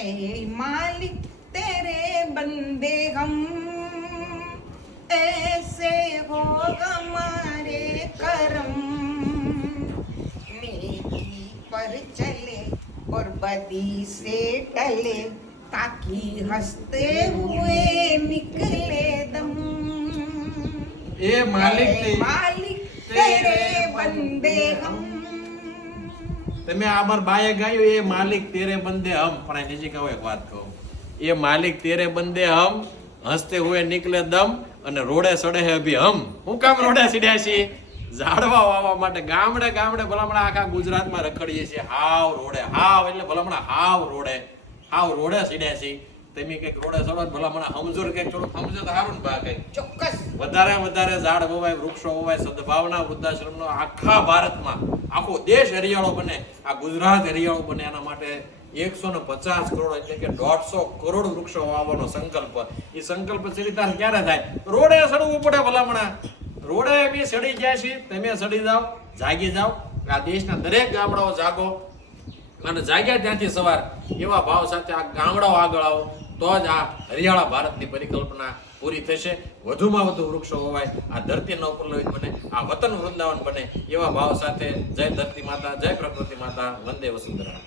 ए मालिक तेरे बंदे हम, ऐसे हो हमारे करम, नेकी पर चले और बदी से टले, ताकि हंसते हुए निकले दम। ए मालिक तेरे बंदे हम। તમે આમર બાએ ગાયું એ માલિક તેરે બંદે હમ, પણ નીચે કહો એક વાત કહું, એ માલિક તેરે બંદે હમ, હસતે હુએ નિકલે દમ, અને રોડે સડે હે અભી હમ. હું કામ રોડે સીડ્યા છીએ? ઝાડવા વાવવા માટે ગામડે ગામડે ભલામણા આખા ગુજરાતમાં રખડીએ છીએ. હાવ રોડે, હાવ એટલે ભલામણા હાવ રોડે સીડ્યા છીએ. તમે કઈક રોડે સડો ભલામણા સમજો કઈક થોડું સમજો તો સારું ને બા કઈક. ચોક્કસ વધારે ઝાડ વવાય, વૃક્ષો વવાય, સદભાવના વૃદ્ધાશ્રમનો આખા ભારતમાં આખો દેશ હરિયાળો બને, આ ગુજરાત હરિયાળો બને, એના માટે 150 કરોડ એટલે કે 150 કરોડ વૃક્ષો વાવવાનો સંકલ્પ. એ સંકલ્પ ચરિતાર્થ ક્યારે થાય? રોડે સડવું પડે ભલામણા. રોડે બી સડી જાય છે, તમે સડી જાઓ, જાગી જાઓ. આ દેશના દરેક ગામડાઓ જાગો, અને જાગ્યા ત્યાંથી સવાર એવા ભાવ સાથે આ ગામડાઓ આગળ આવો, તો જ આ હરિયાળા ભારતની પરિકલ્પના પૂરી થશે. વધુમાં વધુ વૃક્ષો હોવાય, આ ધરતી નવપલ્લવિત બને, આ વતન વૃંદાવન બને, એવા ભાવ સાથે જય ધરતી માતા, જય પ્રકૃતિ માતા, વંદે વસુંધરા.